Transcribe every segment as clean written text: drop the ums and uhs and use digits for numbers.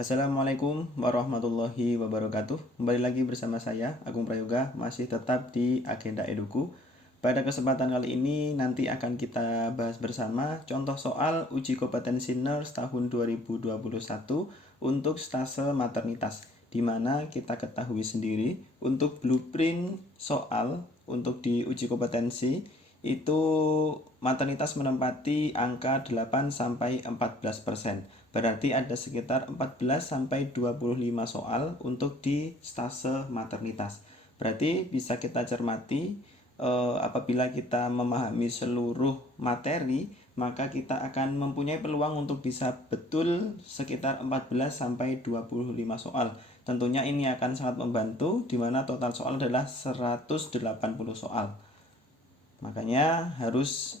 Assalamualaikum warahmatullahi wabarakatuh. Kembali lagi bersama saya, Agung Prayoga, masih tetap di Agenda Eduku. Pada kesempatan kali ini nanti akan kita bahas bersama contoh soal uji kompetensi NERS tahun 2021 untuk stase maternitas, di mana kita ketahui sendiri untuk blueprint soal untuk di uji kompetensi itu maternitas menempati angka 8-14%. Berarti ada sekitar 14-25 soal untuk di stase maternitas. Berarti bisa kita cermati apabila kita memahami seluruh materi, maka kita akan mempunyai peluang untuk bisa betul sekitar 14-25 soal. Tentunya ini akan sangat membantu, di mana total soal adalah 180 soal. Makanya harus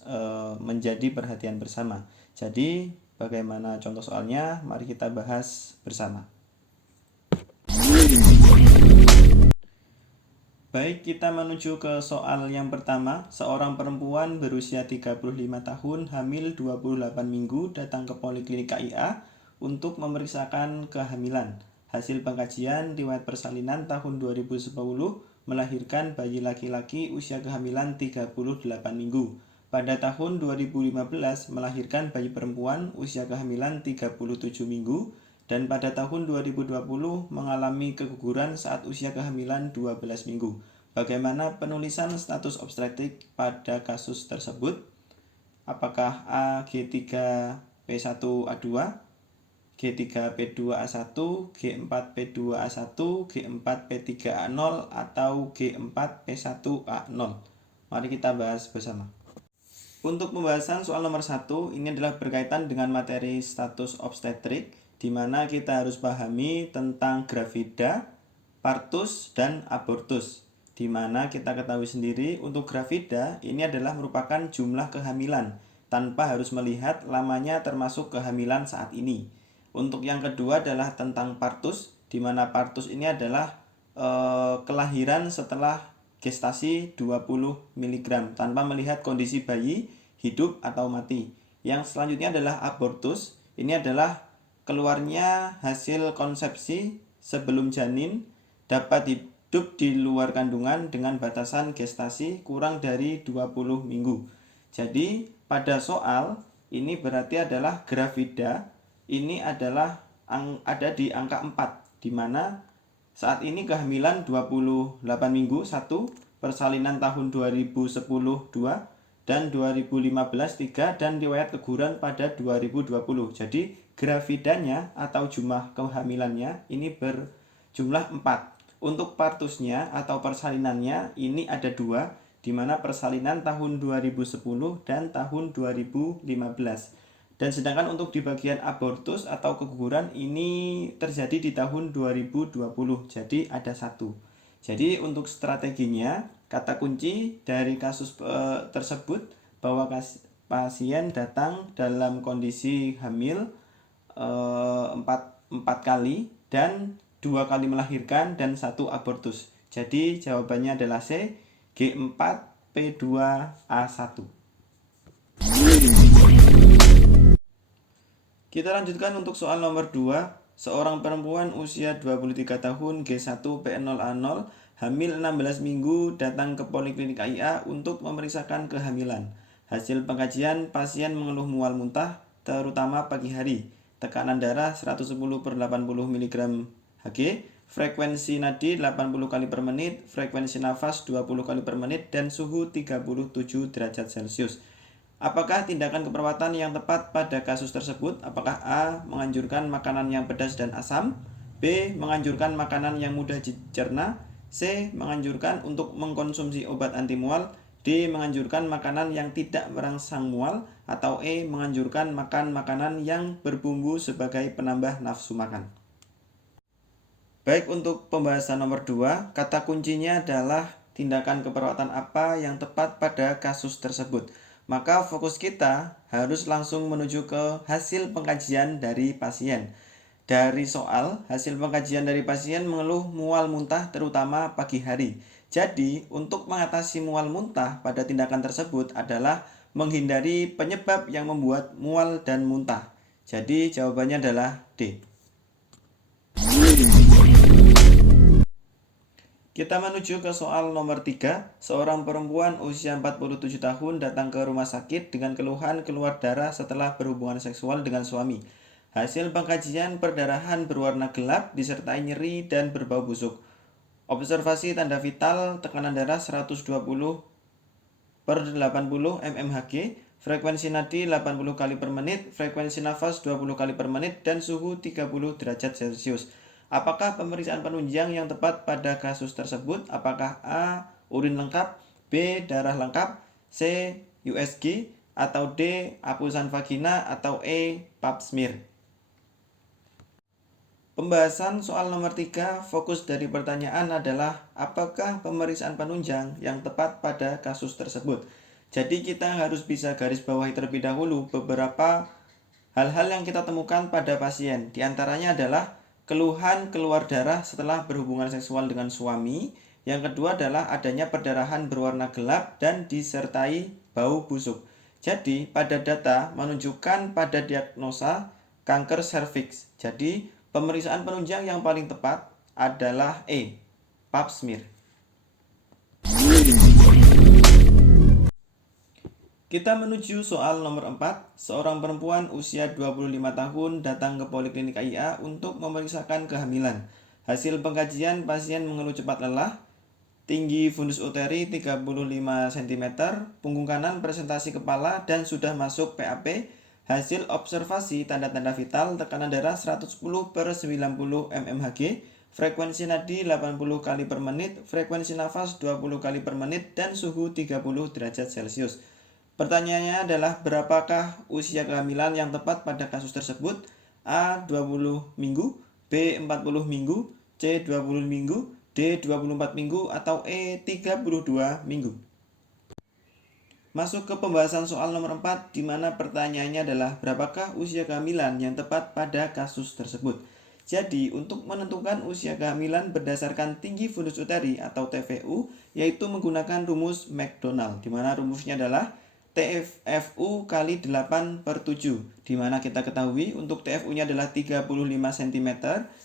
menjadi perhatian bersama. Jadi bagaimana contoh soalnya? Mari kita bahas bersama. Baik, kita menuju ke soal yang pertama. Seorang perempuan berusia 35 tahun, hamil 28 minggu, datang ke Poliklinik KIA untuk memeriksakan kehamilan. Hasil pengkajian riwayat persalinan tahun 2010 melahirkan bayi laki-laki usia kehamilan 38 minggu. Pada tahun 2015 melahirkan bayi perempuan usia kehamilan 37 minggu. Dan pada tahun 2020 mengalami keguguran saat usia kehamilan 12 minggu. Bagaimana penulisan status obstetrik pada kasus tersebut? Apakah A G3P1A2, G3P2A1, G4P2A1, G4P3A0, atau G4P1A0? Mari kita bahas bersama. Untuk pembahasan soal nomor 1, ini adalah berkaitan dengan materi status obstetrik, di mana kita harus pahami tentang gravida, partus, dan abortus. Di mana kita ketahui sendiri untuk gravida ini adalah merupakan jumlah kehamilan tanpa harus melihat lamanya termasuk kehamilan saat ini. Untuk yang kedua adalah tentang partus, di mana partus ini adalah kelahiran setelah gestasi 20 mg tanpa melihat kondisi bayi hidup atau mati. Yang selanjutnya adalah abortus, ini adalah keluarnya hasil konsepsi sebelum janin dapat hidup di luar kandungan dengan batasan gestasi kurang dari 20 minggu. Jadi pada soal ini berarti adalah gravida ini adalah ada di angka 4, di mana saat ini kehamilan 28 minggu 1, persalinan tahun 2010 2, dan 2015 3, dan riwayat keguguran pada 2020. Jadi gravidanya atau jumlah kehamilannya ini berjumlah 4. Untuk partusnya atau persalinannya ini ada 2, di mana persalinan tahun 2010 dan tahun 2015. Dan sedangkan untuk di bagian abortus atau keguguran ini terjadi di tahun 2020. Jadi ada 1. Jadi untuk strateginya, kata kunci dari kasus tersebut bahwa pasien datang dalam kondisi hamil 4 kali dan 2 kali melahirkan dan 1 abortus. Jadi jawabannya adalah C, G4P2A1. Kita lanjutkan untuk soal nomor 2. Seorang perempuan usia 23 tahun G1P0A0 hamil 16 minggu datang ke Poliklinik KIA untuk memeriksakan kehamilan. Hasil pengkajian, pasien mengeluh mual muntah terutama pagi hari. Tekanan darah 110/80 mg Hg, frekuensi nadi 80 kali per menit, frekuensi nafas 20 kali per menit, dan suhu 37 derajat Celcius. Apakah tindakan keperawatan yang tepat pada kasus tersebut? Apakah A. menganjurkan makanan yang pedas dan asam, B. menganjurkan makanan yang mudah dicerna, C. menganjurkan untuk mengkonsumsi obat anti mual, D. menganjurkan makanan yang tidak merangsang mual, atau E. menganjurkan makan makanan yang berbumbu sebagai penambah nafsu makan? Baik, untuk pembahasan nomor 2, kata kuncinya adalah tindakan keperawatan apa yang tepat pada kasus tersebut. Maka fokus kita harus langsung menuju ke hasil pengkajian dari pasien. Dari soal, hasil pengkajian dari pasien mengeluh mual muntah terutama pagi hari. Jadi, untuk mengatasi mual muntah pada tindakan tersebut adalah menghindari penyebab yang membuat mual dan muntah. Jadi, jawabannya adalah D. Kita menuju ke soal nomor 3. Seorang perempuan usia 47 tahun datang ke rumah sakit dengan keluhan keluar darah setelah berhubungan seksual dengan suami. Hasil pengkajian perdarahan berwarna gelap disertai nyeri dan berbau busuk. Observasi tanda vital tekanan darah 120/80 mmHg, frekuensi nadi 80 kali per menit, frekuensi nafas 20 kali per menit, dan suhu 30 derajat Celcius. Apakah pemeriksaan penunjang yang tepat pada kasus tersebut? Apakah A. Urin lengkap, B. Darah lengkap, C. USG, atau D. Apusan vagina, atau E. Pap smear? Pembahasan soal nomor 3, fokus dari pertanyaan adalah apakah pemeriksaan penunjang yang tepat pada kasus tersebut. Jadi kita harus bisa garis bawahi terlebih dahulu beberapa hal-hal yang kita temukan pada pasien. Di antaranya adalah keluhan keluar darah setelah berhubungan seksual dengan suami. Yang kedua adalah adanya perdarahan berwarna gelap dan disertai bau busuk. Jadi pada data menunjukkan pada diagnosa kanker serviks. Jadi pemeriksaan penunjang yang paling tepat adalah E. Pap smear. Kita menuju soal nomor 4. Seorang perempuan usia 25 tahun datang ke Poliklinik AIA untuk memeriksakan kehamilan. Hasil pengkajian, pasien mengeluh cepat lelah, tinggi fundus uteri 35 cm, punggung kanan presentasi kepala dan sudah masuk PAP. Hasil observasi tanda-tanda vital tekanan darah 110/90 mmHg, frekuensi nadi 80 kali per menit, frekuensi nafas 20 kali per menit, dan suhu 30 derajat Celcius. Pertanyaannya adalah berapakah usia kehamilan yang tepat pada kasus tersebut? A. 20 minggu, B. 40 minggu, C. 20 minggu, D. 24 minggu, atau E. 32 minggu. Masuk ke pembahasan soal nomor 4, di mana pertanyaannya adalah berapakah usia kehamilan yang tepat pada kasus tersebut. Jadi, untuk menentukan usia kehamilan berdasarkan tinggi fundus uteri atau TFU, yaitu menggunakan rumus McDonald, di mana rumusnya adalah TFU kali 8/7, di mana kita ketahui untuk TFU-nya adalah 35 cm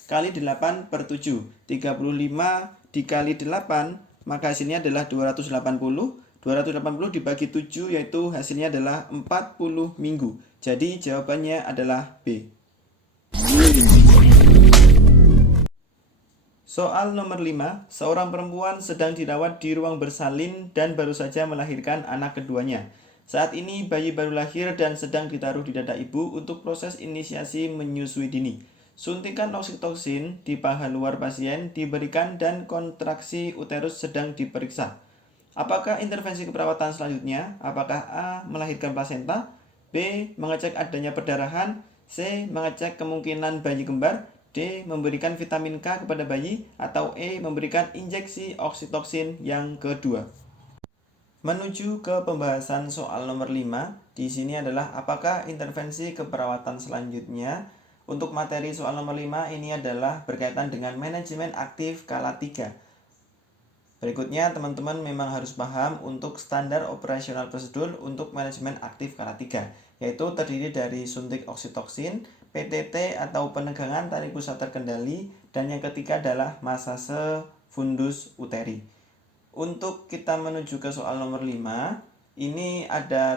kali 8/7. 35 dikali 8, maka hasilnya adalah 280. 280 dibagi 7, yaitu hasilnya adalah 40 minggu. Jadi jawabannya adalah B. Soal nomor 5. Seorang perempuan sedang dirawat di ruang bersalin dan baru saja melahirkan anak keduanya. Saat ini bayi baru lahir dan sedang ditaruh di dada ibu untuk proses inisiasi menyusui dini. Suntikan oksitoksin di paha luar pasien diberikan dan kontraksi uterus sedang diperiksa. Apakah intervensi keperawatan selanjutnya? Apakah A. Melahirkan plasenta, B. Mengecek adanya perdarahan, C. Mengecek kemungkinan bayi kembar, D. Memberikan vitamin K kepada bayi, atau E. Memberikan injeksi oksitoksin yang kedua. Menuju ke pembahasan soal nomor 5, di sini adalah apakah intervensi keperawatan selanjutnya. Untuk materi soal nomor 5 ini adalah berkaitan dengan manajemen aktif kala 3. Berikutnya teman-teman memang harus paham untuk standar operasional prosedur untuk manajemen aktif kala 3, yaitu terdiri dari suntik oksitoksin, PTT atau penegangan tali pusat terkendali, dan yang ketiga adalah masase fundus uteri. Untuk kita menuju ke soal nomor 5, ini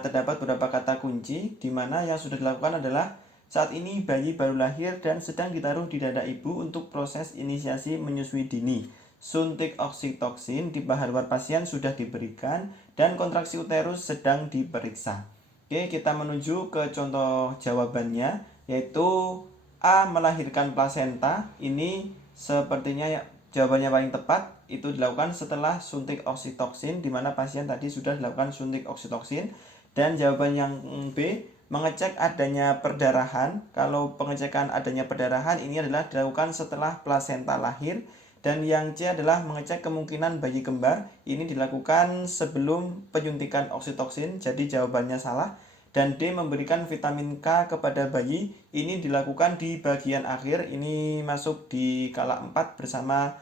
terdapat beberapa kata kunci di mana yang sudah dilakukan adalah saat ini bayi baru lahir dan sedang ditaruh di dada ibu untuk proses inisiasi menyusui dini. Suntik oksitoksin di paha luar pasien sudah diberikan dan kontraksi uterus sedang diperiksa. Oke, kita menuju ke contoh jawabannya, yaitu A. Melahirkan plasenta. Ini sepertinya jawabannya paling tepat, itu dilakukan setelah suntik oksitoksin, di mana pasien tadi sudah dilakukan suntik oksitoksin. Dan jawaban yang B, mengecek adanya perdarahan. Kalau pengecekan adanya perdarahan ini adalah dilakukan setelah plasenta lahir. Dan yang C adalah mengecek kemungkinan bayi kembar. Ini dilakukan sebelum penyuntikan oksitoksin, jadi jawabannya salah. Dan D, memberikan vitamin K kepada bayi, ini dilakukan di bagian akhir, ini masuk di kala 4 bersama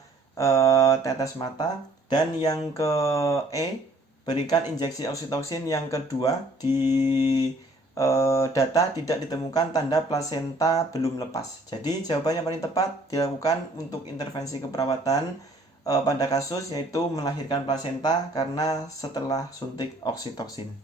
tetes mata. Dan yang ke E, berikan injeksi oksitoksin yang kedua. Di data tidak ditemukan tanda plasenta belum lepas. Jadi jawabannya paling tepat dilakukan untuk intervensi keperawatan pada kasus yaitu melahirkan plasenta karena setelah suntik oksitoksin.